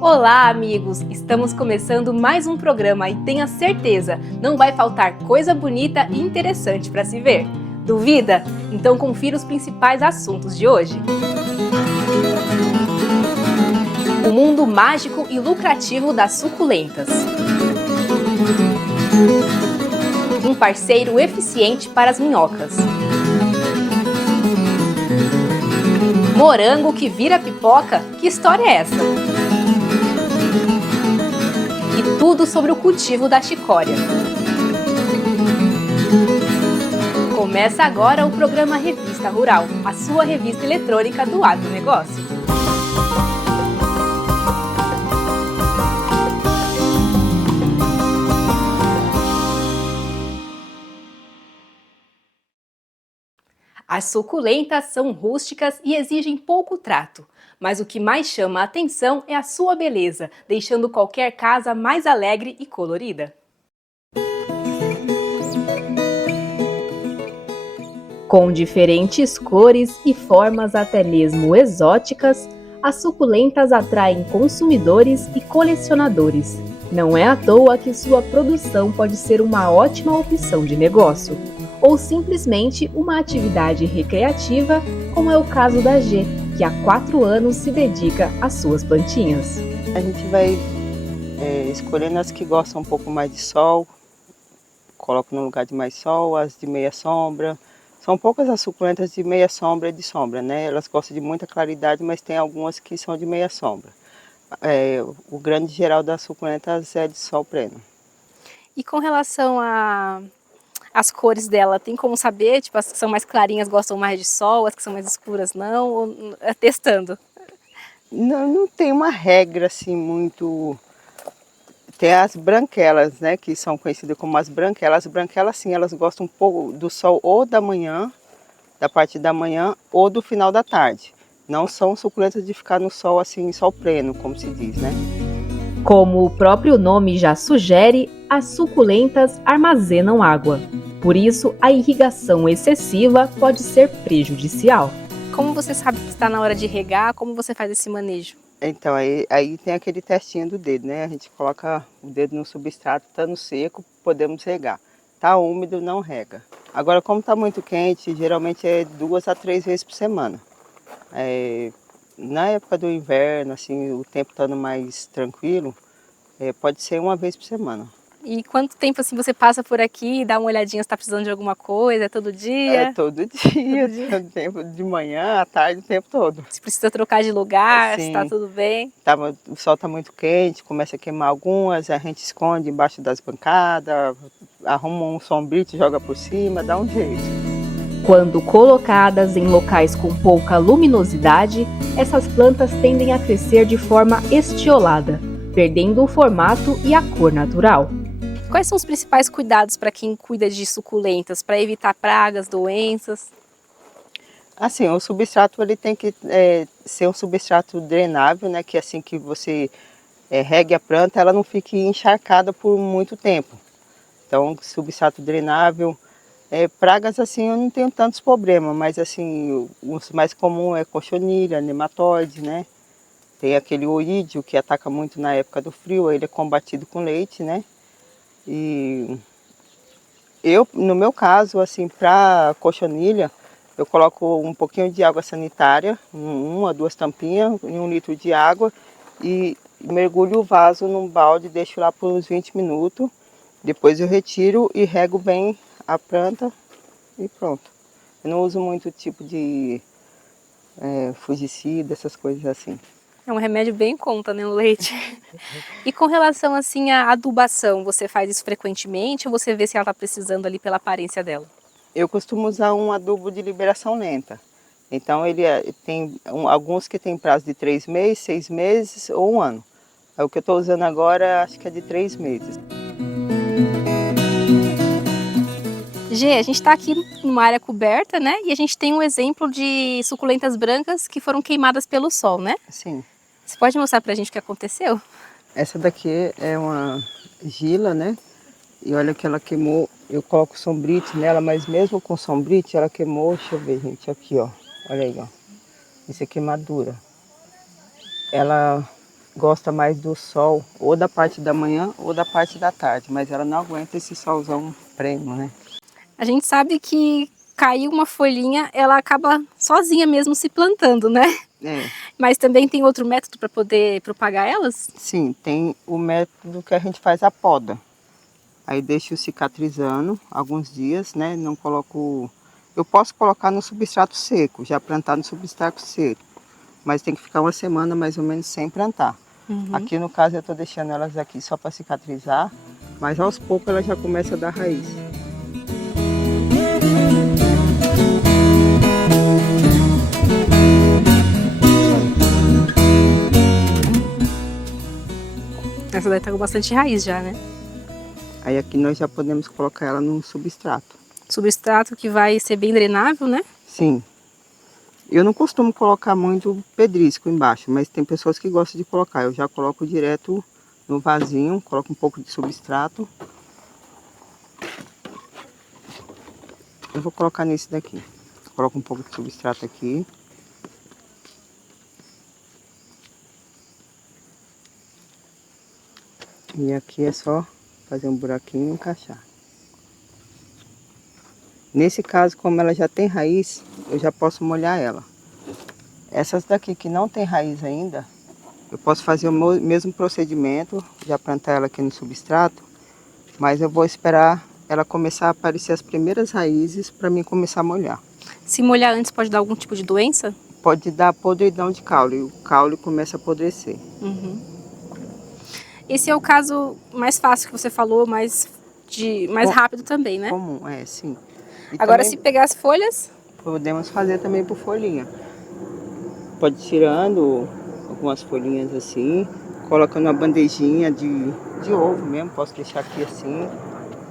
Olá, amigos! Estamos começando mais um programa e tenha certeza, não vai faltar coisa bonita e interessante para se ver. Duvida? Então confira os principais assuntos de hoje. O mundo mágico e lucrativo das suculentas. Um parceiro eficiente para as minhocas. Morango que vira pipoca? Que história é essa? E tudo sobre o cultivo da chicória. Começa agora o programa Revista Rural, a sua revista eletrônica do agronegócio. As suculentas são rústicas e exigem pouco trato, mas o que mais chama a atenção é a sua beleza, deixando qualquer casa mais alegre e colorida. Com diferentes cores e formas até mesmo exóticas, as suculentas atraem consumidores e colecionadores. Não é à toa que sua produção pode ser uma ótima opção de negócio, ou simplesmente uma atividade recreativa, como é o caso da G, que há 4 anos se dedica às suas plantinhas. A gente vai escolhendo as que gostam um pouco mais de sol, coloco no lugar de mais sol, as de meia sombra. São poucas as suculentas de meia sombra e de sombra, né? Elas gostam de muita claridade, mas tem algumas que são de meia sombra. O grande geral das suculentas é de sol pleno. E com relação às cores dela, tem como saber? Tipo, as que são mais clarinhas gostam mais de sol, as que são mais escuras não? Ou é testando? Não tem uma regra assim muito... Tem as branquelas, né, que são conhecidas como as branquelas. As branquelas, sim, elas gostam um pouco do sol ou da manhã, da parte da manhã, ou do final da tarde. Não são suculentas de ficar no sol assim, sol pleno, como se diz, né? Como o próprio nome já sugere, as suculentas armazenam água. Por isso, a irrigação excessiva pode ser prejudicial. Como você sabe que está na hora de regar? Como você faz esse manejo? Então, aí tem aquele testinho do dedo, né? A gente coloca o dedo no substrato, estando seco, podemos regar. Tá úmido, não rega. Agora, como está muito quente, geralmente é 2 a 3 vezes por semana. Na época do inverno, assim, o tempo estando mais tranquilo, pode ser 1 vez por semana. E quanto tempo assim você passa por aqui e dá uma olhadinha se está precisando de alguma coisa? É todo dia? É todo dia, Todo dia? todo tempo, de manhã, à tarde, o tempo todo. Se precisa trocar de lugar, se está Sim. tudo bem? O sol está muito quente, começa a queimar algumas, a gente esconde embaixo das bancadas, arruma um sombrite, joga por cima, dá um jeito. Quando colocadas em locais com pouca luminosidade, essas plantas tendem a crescer de forma estiolada, perdendo o formato e a cor natural. Quais são os principais cuidados para quem cuida de suculentas, para evitar pragas, doenças? Assim, o substrato ele tem que ser um substrato drenável, né? Que assim que você regue a planta, ela não fique encharcada por muito tempo. Então, substrato drenável. Pragas assim eu não tenho tantos problemas, mas assim, os mais comuns é cochonilha, nematóide, né? Tem aquele oídio que ataca muito na época do frio, ele é combatido com leite, né? E no meu caso, assim, para cochonilha, eu coloco um pouquinho de água sanitária, 1 a 2 tampinhas, em 1 litro de água e mergulho o vaso num balde, deixo lá por uns 20 minutos. Depois eu retiro e rego bem a planta e pronto. Eu não uso muito tipo de fungicida, essas coisas assim. É um remédio bem em conta, né, o leite. E com relação assim à adubação, você faz isso frequentemente ou você vê se ela está precisando ali pela aparência dela? Eu costumo usar um adubo de liberação lenta. Então ele tem alguns que tem prazo de 3 meses, 6 meses ou 1 ano. O que eu estou usando agora acho que é de 3 meses. Gê, a gente está aqui numa área coberta, né? E a gente tem um exemplo de suculentas brancas que foram queimadas pelo sol, né? Sim. Você pode mostrar pra gente o que aconteceu? Essa daqui é uma gila, né? E olha que ela queimou, eu coloco sombrite nela, mas mesmo com sombrite ela queimou, deixa eu ver, gente, aqui ó, olha aí ó, isso é queimadura. Ela gosta mais do sol, ou da parte da manhã ou da parte da tarde, mas ela não aguenta esse solzão prêmio, né? A gente sabe que caiu uma folhinha, ela acaba sozinha mesmo se plantando, né? É. Mas também tem outro método para poder propagar elas? Sim, tem o método que a gente faz a poda. Aí deixo cicatrizando alguns dias, né? Não coloco... Eu posso colocar no substrato seco, já plantar no substrato seco. Mas tem que ficar uma semana mais ou menos sem plantar. Aqui no caso eu estou deixando elas aqui só para cicatrizar, mas aos poucos ela já começa a dar raiz. Essa daí tá com bastante raiz já, né? Aí aqui nós já podemos colocar ela num substrato. Substrato que vai ser bem drenável, né? Sim. Eu não costumo colocar muito pedrisco embaixo, mas tem pessoas que gostam de colocar. Eu já coloco direto no vasinho, coloco um pouco de substrato. Eu vou colocar nesse daqui. Coloco um pouco de substrato aqui. E aqui é só fazer um buraquinho e encaixar. Nesse caso, como ela já tem raiz, eu já posso molhar ela. Essas daqui que não tem raiz ainda, eu posso fazer o mesmo procedimento, já plantar ela aqui no substrato, mas eu vou esperar ela começar a aparecer as primeiras raízes para mim começar a molhar. Se molhar antes pode dar algum tipo de doença? Pode dar podridão de caule, e o caule começa a apodrecer. Esse é o caso mais fácil que você falou, mais rápido também, né? Comum, sim. E agora também se pegar as folhas... podemos fazer também por folhinha. Pode ir tirando algumas folhinhas assim, colocando uma bandejinha de ovo mesmo, posso deixar aqui assim.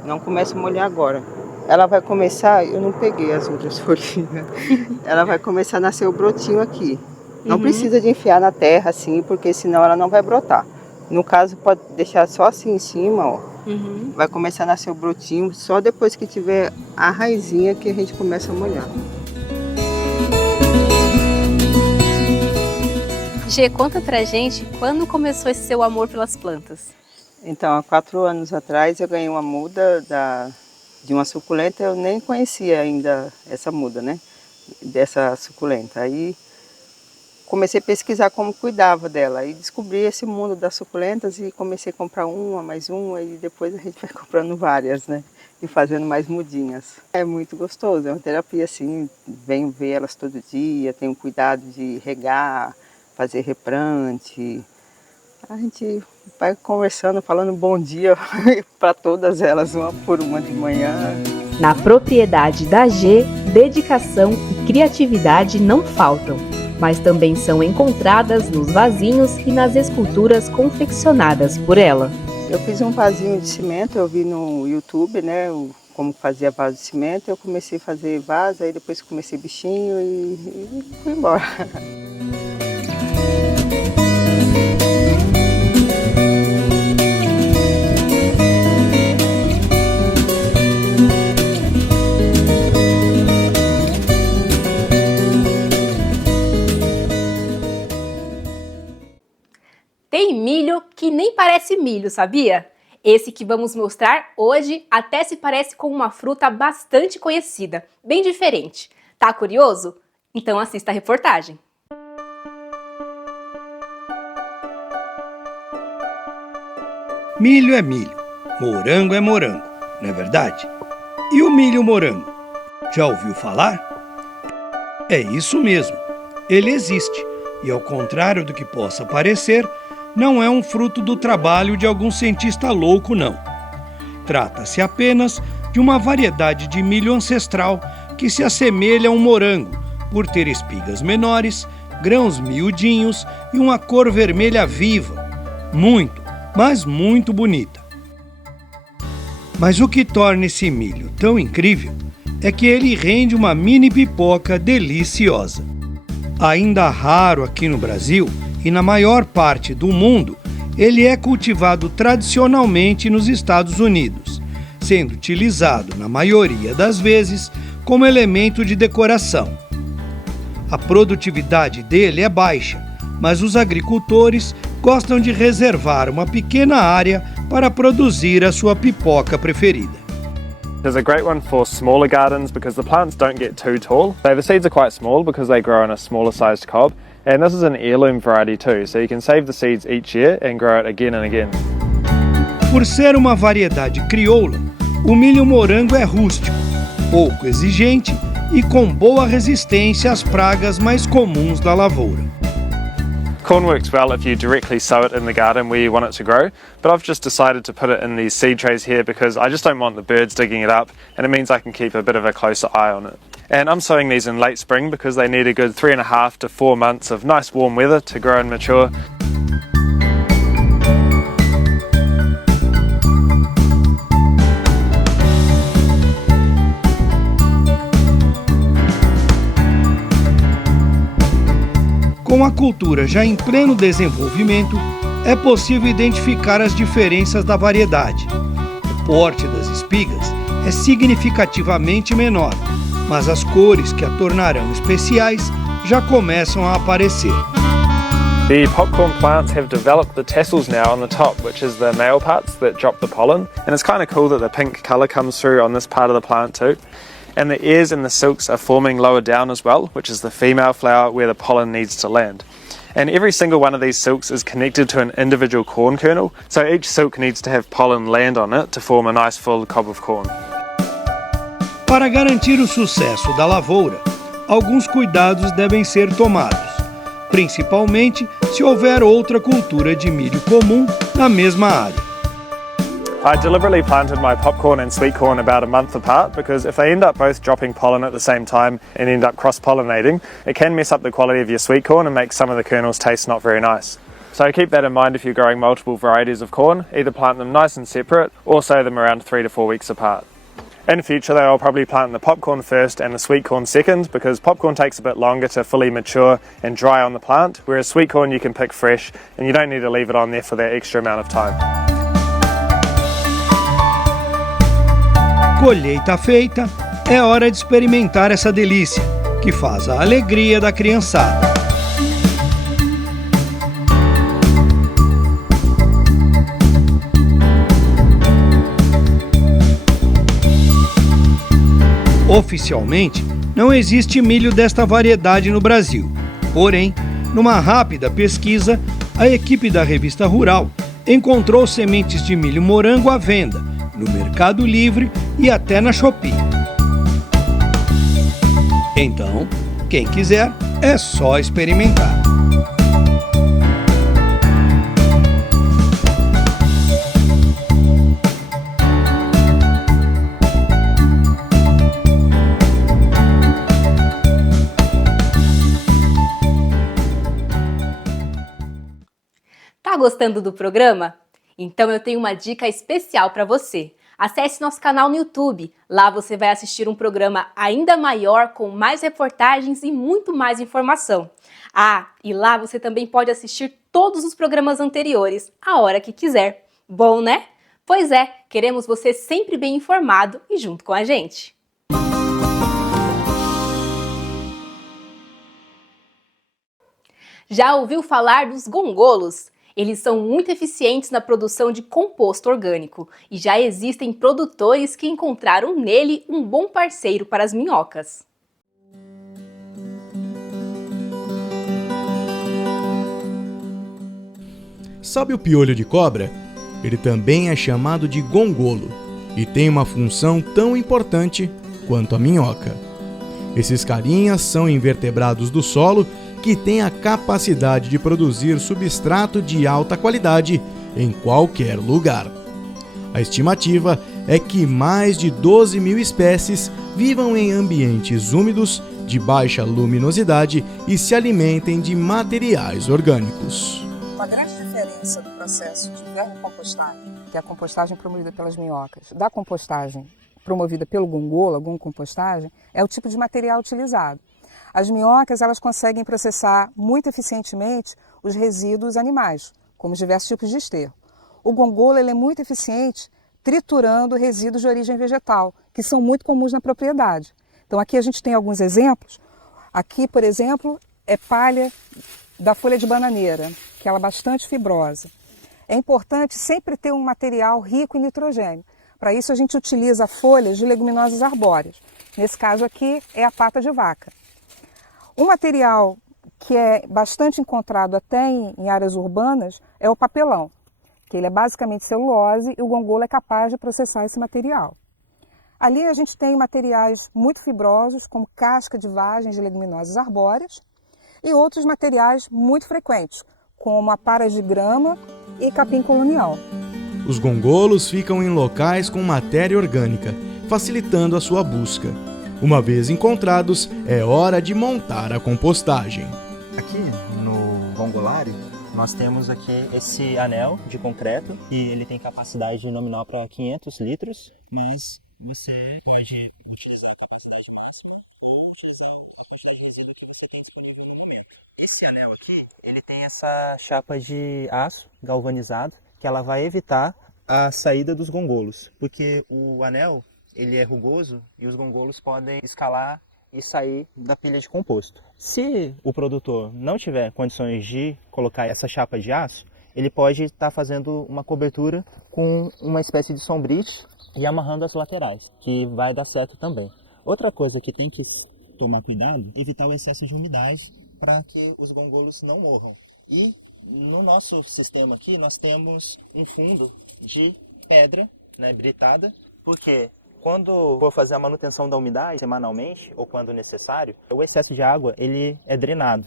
Não começa a molhar agora. Ela vai começar, eu não peguei as outras folhinhas, ela vai começar a nascer o brotinho aqui. Não precisa de enfiar na terra assim, porque senão ela não vai brotar. No caso, pode deixar só assim em cima, ó. Vai começar a nascer o brotinho, só depois que tiver a raizinha que a gente começa a molhar. Gê, conta pra gente quando começou esse seu amor pelas plantas. Então, há 4 anos atrás eu ganhei uma muda de uma suculenta, eu nem conhecia ainda essa muda, né? Dessa suculenta. Aí comecei a pesquisar como cuidava dela e descobri esse mundo das suculentas e comecei a comprar uma, mais uma e depois a gente vai comprando várias, né? E fazendo mais mudinhas. É muito gostoso, é uma terapia assim, venho ver elas todo dia, tenho cuidado de regar, fazer replante. A gente vai conversando, falando bom dia para todas elas, uma por uma de manhã. Na propriedade da Gê, dedicação e criatividade não faltam, mas também são encontradas nos vasinhos e nas esculturas confeccionadas por ela. Eu fiz um vasinho de cimento, eu vi no YouTube, né, como fazia vaso de cimento, eu comecei a fazer vaso, aí depois comecei bichinho e fui embora. Tem milho que nem parece milho, sabia? Esse que vamos mostrar hoje até se parece com uma fruta bastante conhecida, bem diferente. Tá curioso? Então assista a reportagem. Milho é milho, morango é morango, não é verdade? E o milho morango? Já ouviu falar? É isso mesmo, ele existe e, ao contrário do que possa parecer, não é um fruto do trabalho de algum cientista louco, não. Trata-se apenas de uma variedade de milho ancestral que se assemelha a um morango, por ter espigas menores, grãos miudinhos e uma cor vermelha viva, muito, mas muito bonita. Mas o que torna esse milho tão incrível é que ele rende uma mini pipoca deliciosa. Ainda raro aqui no Brasil e na maior parte do mundo, ele é cultivado tradicionalmente nos Estados Unidos, sendo utilizado, na maioria das vezes, como elemento de decoração. A produtividade dele é baixa, mas os agricultores gostam de reservar uma pequena área para produzir a sua pipoca preferida. It's a great one for smaller gardens because the plants don't get too tall. The seeds are quite small because they grow in a smaller sized cob. And this is an heirloom variety too, so you can save the seeds each year and grow it again and again. Por ser uma variedade crioula, o milho morango é rústico, pouco exigente e com boa resistência às pragas mais comuns da lavoura. Corn works well if you directly sow it in the garden where you want it to grow, but I've just decided to put it in these seed trays here because I just don't want the birds digging it up, and it means I can keep a bit of a closer eye on it. And I'm sowing these in late spring because they need a good 3.5 to 4 months of nice warm weather to grow and mature. Com a cultura já em pleno desenvolvimento, é possível identificar as diferenças da variedade. O porte das espigas é significativamente menor, mas as cores que a tornarão especiais já começam a aparecer. The popcorn plants have developed the tassels now on the top, which is the male parts that drop the pollen, and it's kind of cool that the pink colour comes through on this part of the plant too. And the ears and the silks are forming lower down as well, which is the female flower where the pollen needs to land. And every single one of these silks is connected to an individual corn kernel, so each silk needs to have pollen land on it to form a nice full cob of corn. Para garantir o sucesso da lavoura, alguns cuidados devem ser tomados, principalmente se houver outra cultura de milho comum na mesma área. I deliberately planted my popcorn and sweet corn about a month apart because if they end up both dropping pollen at the same time and end up cross-pollinating, it can mess up the quality of your sweet corn and make some of the kernels taste not very nice. So keep that in mind if you're growing multiple varieties of corn, either plant them nice and separate or sow them around 3 to 4 weeks apart. In future though, I'll probably plant the popcorn first and the sweet corn second because popcorn takes a bit longer to fully mature and dry on the plant, whereas sweet corn you can pick fresh and you don't need to leave it on there for that extra amount of time. Colheita feita, é hora de experimentar essa delícia, que faz a alegria da criançada. Oficialmente, não existe milho desta variedade no Brasil. Porém, numa rápida pesquisa, a equipe da Revista Rural encontrou sementes de milho morango à venda no Mercado Livre e até na Shopee. Então, quem quiser, é só experimentar. Tá gostando do programa? Então eu tenho uma dica especial para você. Acesse nosso canal no YouTube. Lá você vai assistir um programa ainda maior, com mais reportagens e muito mais informação. Ah, e lá você também pode assistir todos os programas anteriores, a hora que quiser. Bom, né? Pois é, queremos você sempre bem informado e junto com a gente. Já ouviu falar dos gongolos? Eles são muito eficientes na produção de composto orgânico e já existem produtores que encontraram nele um bom parceiro para as minhocas. Sabe o piolho de cobra? Ele também é chamado de gongolo e tem uma função tão importante quanto a minhoca. Esses carinhas são invertebrados do solo que têm a capacidade de produzir substrato de alta qualidade em qualquer lugar. A estimativa é que mais de 12 mil espécies vivam em ambientes úmidos, de baixa luminosidade e se alimentem de materiais orgânicos. Uma grande diferença do processo de vermicompostagem, que é a compostagem promovida pelas minhocas, da compostagem promovida pelo gongolo, a goncompostagem, é o tipo de material utilizado. As minhocas, elas conseguem processar muito eficientemente os resíduos animais, como os diversos tipos de esterco. O gongolo ele é muito eficiente triturando resíduos de origem vegetal, que são muito comuns na propriedade. Então aqui a gente tem alguns exemplos. Aqui, por exemplo, é palha da folha de bananeira, que ela é bastante fibrosa. É importante sempre ter um material rico em nitrogênio. Para isso a gente utiliza folhas de leguminosas arbóreas. Nesse caso aqui é a pata de vaca. Um material que é bastante encontrado até em áreas urbanas é o papelão, que ele é basicamente celulose e o gongolo é capaz de processar esse material. Ali a gente tem materiais muito fibrosos, como casca de vagem de leguminosas arbóreas, e outros materiais muito frequentes, como aparas de grama e capim colonial. Os gongolos ficam em locais com matéria orgânica, facilitando a sua busca. Uma vez encontrados, é hora de montar a compostagem. Aqui no gongolário, nós temos aqui esse anel de concreto e ele tem capacidade nominal para 500 litros, mas você pode utilizar a capacidade máxima ou utilizar a quantidade de resíduo que você tem disponível no momento. Esse anel aqui, ele tem essa chapa de aço galvanizado que ela vai evitar a saída dos gongolos, porque o anel ele é rugoso e os gongolos podem escalar e sair da pilha de composto. Se o produtor não tiver condições de colocar essa chapa de aço, ele pode estar fazendo uma cobertura com uma espécie de sombrite e amarrando as laterais, que vai dar certo também. Outra coisa que tem que tomar cuidado é evitar o excesso de umidade para que os gongolos não morram. E no nosso sistema aqui nós temos um fundo de pedra, britada, porque quando for fazer a manutenção da umidade semanalmente ou quando necessário, o excesso de água ele é drenado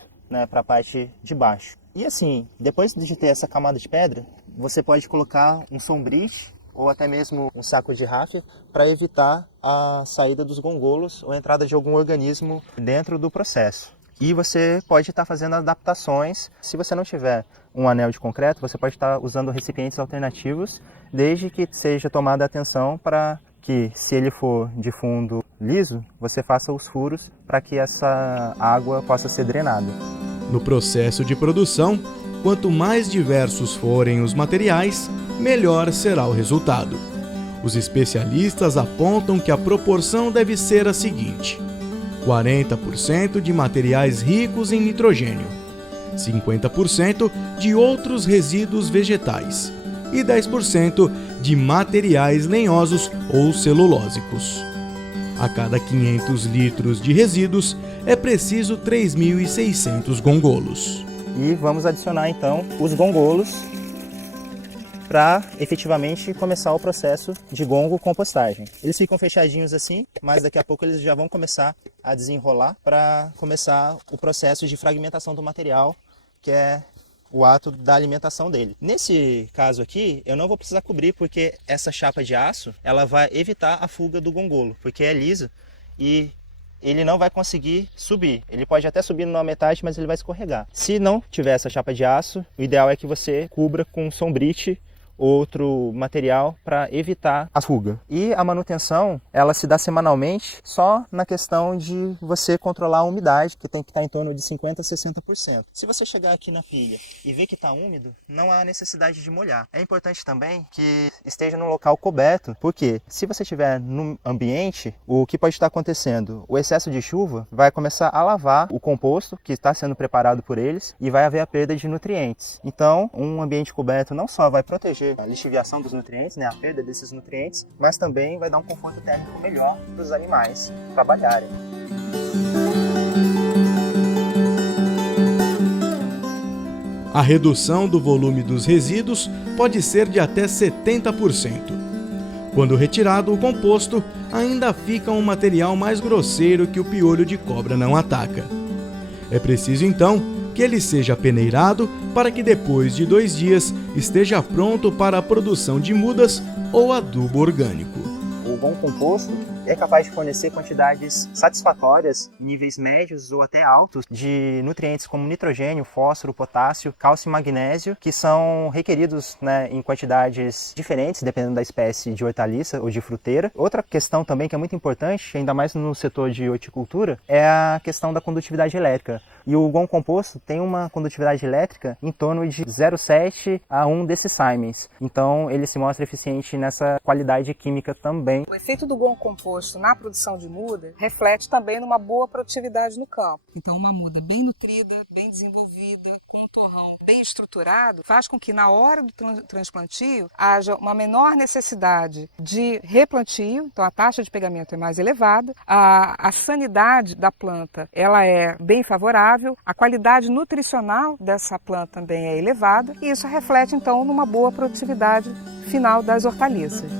para a parte de baixo. E assim, depois de ter essa camada de pedra, você pode colocar um sombrite ou até mesmo um saco de ráfia para evitar a saída dos gongolos ou a entrada de algum organismo dentro do processo. E você pode estar fazendo adaptações. Se você não tiver um anel de concreto, você pode estar usando recipientes alternativos, desde que seja tomada atenção para que, se ele for de fundo liso, você faça os furos para que essa água possa ser drenada. No processo de produção, quanto mais diversos forem os materiais, melhor será o resultado. Os especialistas apontam que a proporção deve ser a seguinte: 40% de materiais ricos em nitrogênio, 50% de outros resíduos vegetais e 10% de materiais lenhosos ou celulósicos. A cada 500 litros de resíduos é preciso 3.600 gongolos. E vamos adicionar então os gongolos para efetivamente começar o processo de gongo-compostagem. Eles ficam fechadinhos assim, mas daqui a pouco eles já vão começar a desenrolar para começar o processo de fragmentação do material, que é o ato da alimentação dele. Nesse caso aqui, eu não vou precisar cobrir, porque essa chapa de aço ela vai evitar a fuga do gongolo, porque é liso e ele não vai conseguir subir. Ele pode até subir numa metade, mas ele vai escorregar. Se não tiver essa chapa de aço, o ideal é que você cubra com sombrite, outro material, para evitar a fuga. E a manutenção, ela se dá semanalmente só na questão de você controlar a umidade, que tem que estar em torno de 50% a 60%. Se você chegar aqui na pilha e ver que está úmido, não há necessidade de molhar. É importante também que esteja num local coberto, porque se você estiver no ambiente, o que pode estar acontecendo? O excesso de chuva vai começar a lavar o composto que está sendo preparado por eles e vai haver a perda de nutrientes. Então, um ambiente coberto não só vai proteger a lixiviação dos nutrientes, a perda desses nutrientes, mas também vai dar um conforto térmico melhor para os animais trabalharem. A redução do volume dos resíduos pode ser de até 70%. Quando retirado o composto, ainda fica um material mais grosseiro que o piolho de cobra não ataca. É preciso então que ele seja peneirado para que depois de 2 dias esteja pronto para a produção de mudas ou adubo orgânico. O bom composto é capaz de fornecer quantidades satisfatórias, níveis médios ou até altos, de nutrientes como nitrogênio, fósforo, potássio, cálcio e magnésio, que são requeridos em quantidades diferentes, dependendo da espécie de hortaliça ou de fruteira. Outra questão também que é muito importante, ainda mais no setor de horticultura, é a questão da condutividade elétrica. E o GOM composto tem uma condutividade elétrica em torno de 0,7 a 1 decisimens. Então ele se mostra eficiente nessa qualidade química também. O efeito do GOM composto composto na produção de muda reflete também numa boa produtividade no campo. Então, uma muda bem nutrida, bem desenvolvida, com um torrão bem estruturado, faz com que na hora do transplantio haja uma menor necessidade de replantio, então a taxa de pegamento é mais elevada, a sanidade da planta ela é bem favorável, a qualidade nutricional dessa planta também é elevada e isso reflete então numa boa produtividade final das hortaliças.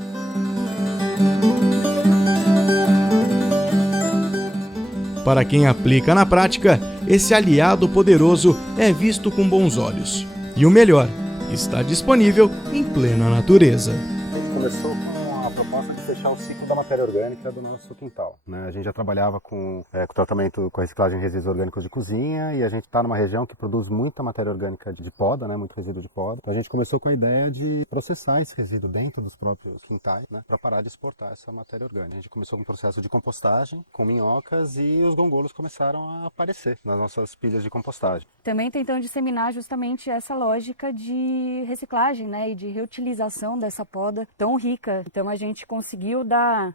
Para quem aplica na prática, esse aliado poderoso é visto com bons olhos. E o melhor, está disponível em plena natureza. A gente começou com a proposta de fechar o ciclo da matéria orgânica do nosso quintal, né? A gente já trabalhava com tratamento, com reciclagem de resíduos orgânicos de cozinha e a gente está numa região que produz muita matéria orgânica de poda, né? Muito resíduo de poda. Então a gente começou com a ideia de processar esse resíduo dentro dos próprios quintais, né? Para parar de exportar essa matéria orgânica. A gente começou com um processo de compostagem com minhocas e os gongolos começaram a aparecer nas nossas pilhas de compostagem. Também tentando disseminar justamente essa lógica de reciclagem, né? E de reutilização dessa poda tão rica. Então a gente conseguiu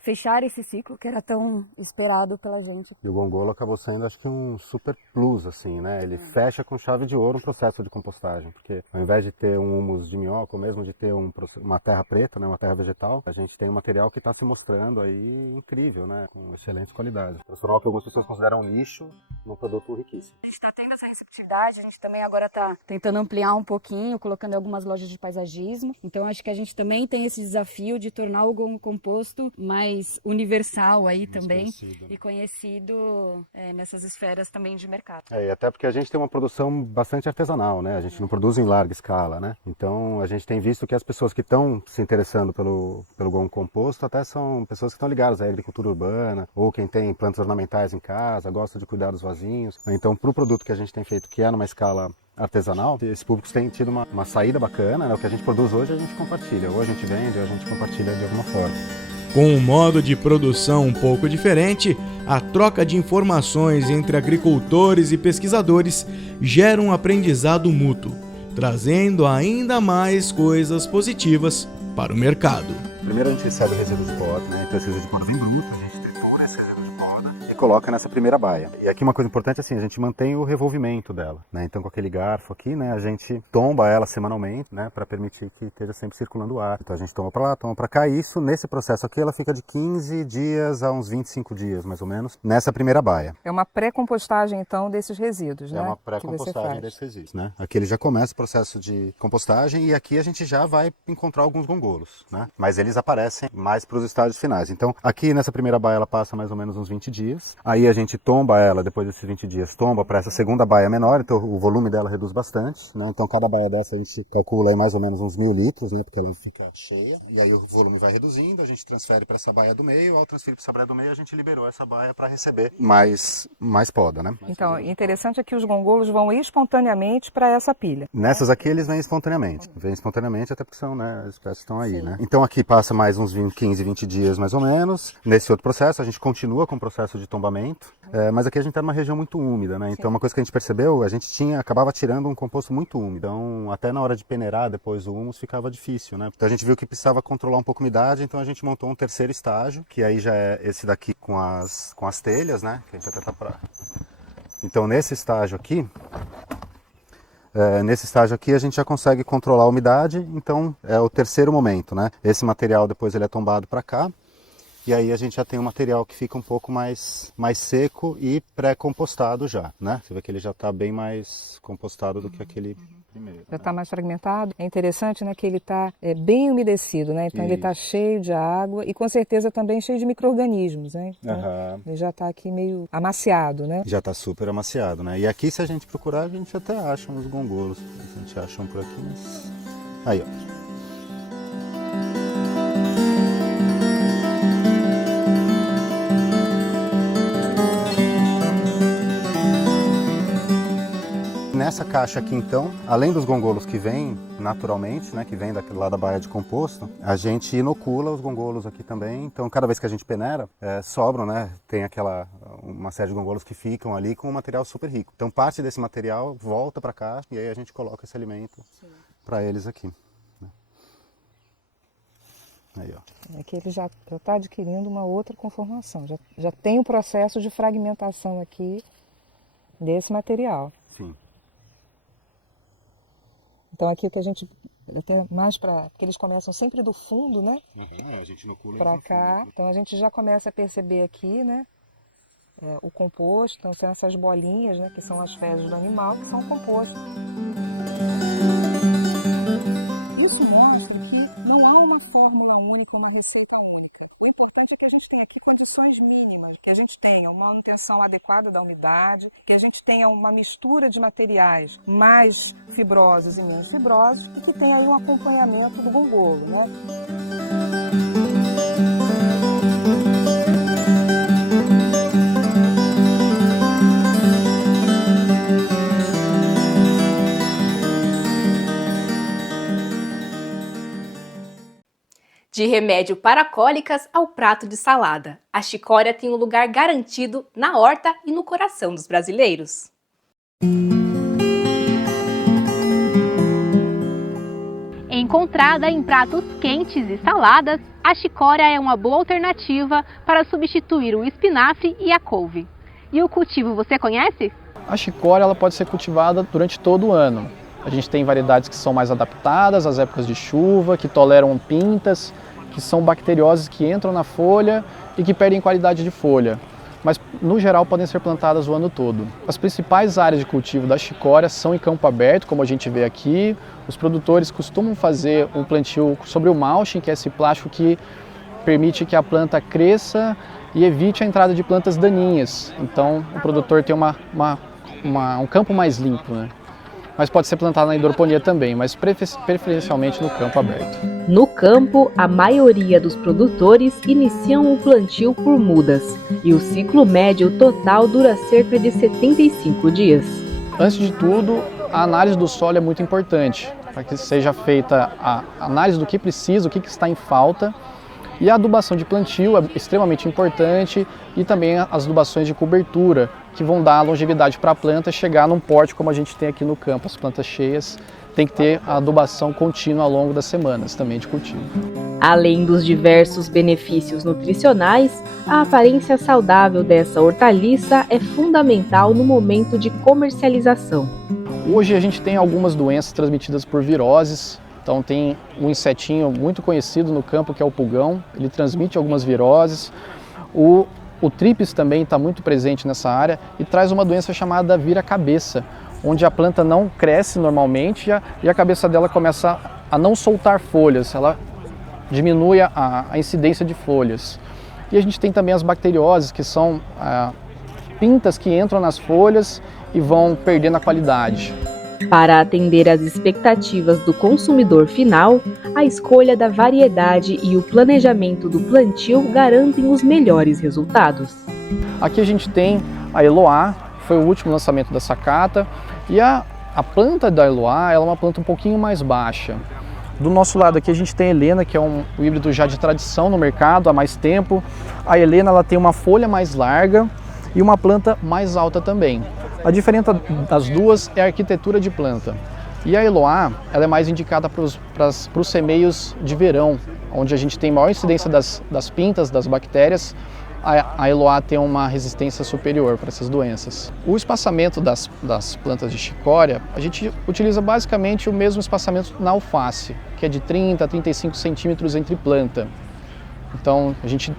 fechar esse ciclo que era tão esperado pela gente. E o gongolo acabou sendo, acho que um super plus, assim, né? Ele fecha com chave de ouro um processo de compostagem, porque ao invés de ter um humus de minhoca, ou mesmo de ter uma terra preta, né? Uma terra vegetal, a gente tem um material que está se mostrando aí incrível, né? Com excelente qualidade. Transformar o que algumas pessoas consideram lixo num produto riquíssimo. A gente está tendo essa receptividade, a gente também agora está tentando ampliar um pouquinho, colocando algumas lojas de paisagismo. Então acho que a gente também tem esse desafio de tornar o gongo composto mais universal aí mais também conhecido, né? E conhecido nessas esferas também de mercado. E até porque a gente tem uma produção bastante artesanal, né? A gente não produz em larga escala, né? Então a gente tem visto que as pessoas que estão se interessando pelo gongo composto até são pessoas que estão ligadas à agricultura urbana ou quem tem plantas ornamentais em casa, gosta de cuidar dos vasinhos. Então para o produto que a gente tem feito, que é numa escala artesanal, esses públicos têm tido uma saída bacana, né? O que a gente produz hoje a gente compartilha, ou a gente vende, ou a gente compartilha de alguma forma. Com um modo de produção um pouco diferente, a troca de informações entre agricultores e pesquisadores gera um aprendizado mútuo, trazendo ainda mais coisas positivas para o mercado. Primeiro a gente recebe o resíduo de poda, né? Então esse resíduo de poda vem bruto, a gente tritura esse resíduo de poda e coloca nessa primeira baia. E aqui uma coisa importante assim, a gente mantém o revolvimento dela, né? Então com aquele garfo aqui, né, a gente tomba ela semanalmente, né, para permitir que esteja sempre circulando o ar. Então a gente toma para lá, toma para cá, e isso nesse processo aqui ela fica de 15 dias a uns 25 dias, mais ou menos, nessa primeira baia. É uma pré-compostagem então desses resíduos, né? É uma pré-compostagem desses resíduos, né? Aqui ele já começa o processo de compostagem e aqui a gente já vai encontrar alguns gongolos, né? Mas eles aparecem mais para os estágios finais. Então aqui nessa primeira baia ela passa mais ou menos uns 20 dias. Aí a gente tomba ela, depois desses 20 dias, tomba para essa segunda baia menor, então o volume dela reduz bastante, né? Então cada baia dessa a gente calcula aí mais ou menos uns 1000 litros, né? Porque ela fica cheia, e aí o volume vai reduzindo, a gente transfere para essa baia do meio, ao transferir para essa baia do meio a gente liberou essa baia para receber mais poda, né? Então, interessante é que os gongolos vão espontaneamente para essa pilha. Nessas aqui eles vêm espontaneamente, até porque são, né, as espécies estão aí, né? Então aqui passa mais uns 15, 20 dias mais ou menos. Nesse outro processo a gente continua com o processo de tombamento, mas aqui a gente está numa região muito úmida, né? Então uma coisa que a gente percebeu, a gente acabava tirando um composto muito úmido, então até na hora de peneirar depois o humus ficava difícil, né? Então a gente viu que precisava controlar um pouco a umidade, então a gente montou um terceiro estágio, que aí já é esse daqui com as telhas, né? Que a gente até tá pra... Então nesse estágio aqui a gente já consegue controlar a umidade, então é o terceiro momento, né? Esse material depois ele é tombado para cá, e aí a gente já tem um material que fica um pouco mais seco e pré-compostado já, né? Você vê que ele já está bem mais compostado do que aquele primeiro. Já está mais fragmentado. É interessante, né, que ele está bem umedecido, né? Então ele está cheio de água e com certeza também cheio de micro-organismos, né? Então, ele já está aqui meio amaciado, né? Já está super amaciado, né? E aqui se a gente procurar a gente até acha uns gongolos. A gente acha um por aqui, mas... Aí, ó. Nessa caixa aqui então, além dos gongolos que vêm naturalmente, né, que vem daquele lá da baia de composto, a gente inocula os gongolos aqui também. Então cada vez que a gente peneira, sobram, né, tem uma série de gongolos que ficam ali com um material super rico. Então parte desse material volta para a caixa e aí a gente coloca esse alimento para eles aqui. Aí, ó. Aqui ele já está adquirindo uma outra conformação, já tem o processo de fragmentação aqui desse material. Sim. Então aqui o que a gente, até mais para, porque eles começam sempre do fundo, né? A gente inocula para cá, então a gente já começa a perceber aqui, né? O composto, então são essas bolinhas, né? Que são as fezes do animal, que são composto. Isso mostra que não há uma fórmula única, uma receita única. O importante é que a gente tenha aqui condições mínimas, que a gente tenha uma manutenção adequada da umidade, que a gente tenha uma mistura de materiais mais fibrosos e menos fibrosos e que tenha aí um acompanhamento do gongolo, né? De remédio para cólicas ao prato de salada, a chicória tem um lugar garantido na horta e no coração dos brasileiros. Encontrada em pratos quentes e saladas, a chicória é uma boa alternativa para substituir o espinafre e a couve. E o cultivo você conhece? A chicória ela pode ser cultivada durante todo o ano. A gente tem variedades que são mais adaptadas às épocas de chuva, que toleram pintas, que são bacteriosas que entram na folha e que perdem qualidade de folha. Mas, no geral, podem ser plantadas o ano todo. As principais áreas de cultivo da chicória são em campo aberto, como a gente vê aqui. Os produtores costumam fazer um plantio sobre o mulching, que é esse plástico que permite que a planta cresça e evite a entrada de plantas daninhas. Então, o produtor tem um campo mais limpo, né? Mas pode ser plantado na hidroponia também, mas preferencialmente no campo aberto. No campo, a maioria dos produtores iniciam o plantio por mudas e o ciclo médio total dura cerca de 75 dias. Antes de tudo, a análise do solo é muito importante, para que seja feita a análise do que precisa, o que está em falta. E a adubação de plantio é extremamente importante e também as adubações de cobertura, que vão dar longevidade para a planta chegar num porte como a gente tem aqui no campo. As plantas cheias tem que ter a adubação contínua ao longo das semanas também de cultivo. Além dos diversos benefícios nutricionais, a aparência saudável dessa hortaliça é fundamental no momento de comercialização. Hoje a gente tem algumas doenças transmitidas por viroses. Então tem um insetinho muito conhecido no campo que é o pulgão, ele transmite algumas viroses. O trípis também está muito presente nessa área e traz uma doença chamada vira-cabeça, onde a planta não cresce normalmente e a cabeça dela começa a não soltar folhas, ela diminui a incidência de folhas. E a gente tem também as bacterioses, que são pintas que entram nas folhas e vão perdendo a qualidade. Para atender às expectativas do consumidor final, a escolha da variedade e o planejamento do plantio garantem os melhores resultados. Aqui a gente tem a Eloá, que foi o último lançamento da Sakata, e a planta da Eloá ela é uma planta um pouquinho mais baixa. Do nosso lado aqui a gente tem a Helena, que é um híbrido já de tradição no mercado há mais tempo. A Helena ela tem uma folha mais larga e uma planta mais alta também. A diferença das duas é a arquitetura de planta. E a Eloá ela é mais indicada para os semeios de verão, onde a gente tem maior incidência das pintas, das bactérias. A Eloá tem uma resistência superior para essas doenças. O espaçamento das plantas de chicória, a gente utiliza basicamente o mesmo espaçamento na alface, que é de 30 a 35 centímetros entre planta. Então a gente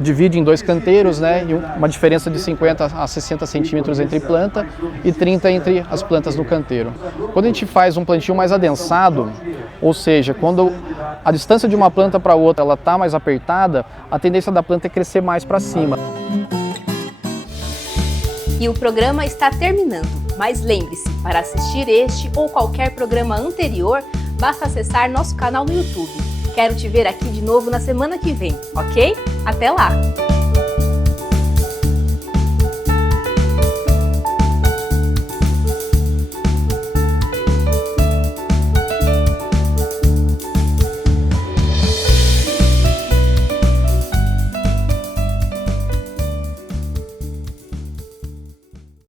divide em 2 canteiros, né, e uma diferença de 50 a 60 centímetros entre planta e 30 entre as plantas do canteiro. Quando a gente faz um plantio mais adensado, ou seja, quando a distância de uma planta para outra ela está mais apertada, a tendência da planta é crescer mais para cima. E o programa está terminando, mas lembre-se, para assistir este ou qualquer programa anterior, basta acessar nosso canal no YouTube. Quero te ver aqui de novo na semana que vem, ok? Até lá!